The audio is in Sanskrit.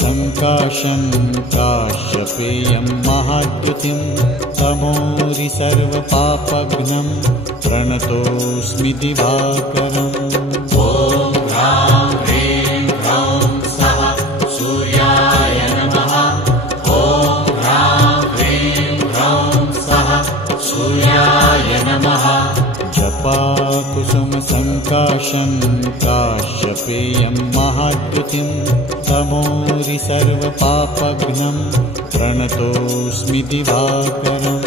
सङ्काशं काश्यपेयं महाद्युतिं तमोरि सर्वपापघ्नं प्रणतोऽस्मि दिवाकरम्। ॐ ह्रां ह्रीं ह्रौं सः सूर्याय नमः। ॐ ह्रां ह्रीं ह्रौं सः सूर्याय नमः। जपाकुसुमसङ्काशं काश्यपेयं महाद्युतिं तमोरि सर्वपापघ्नं प्रणतोऽस्मि दिवाकरम्।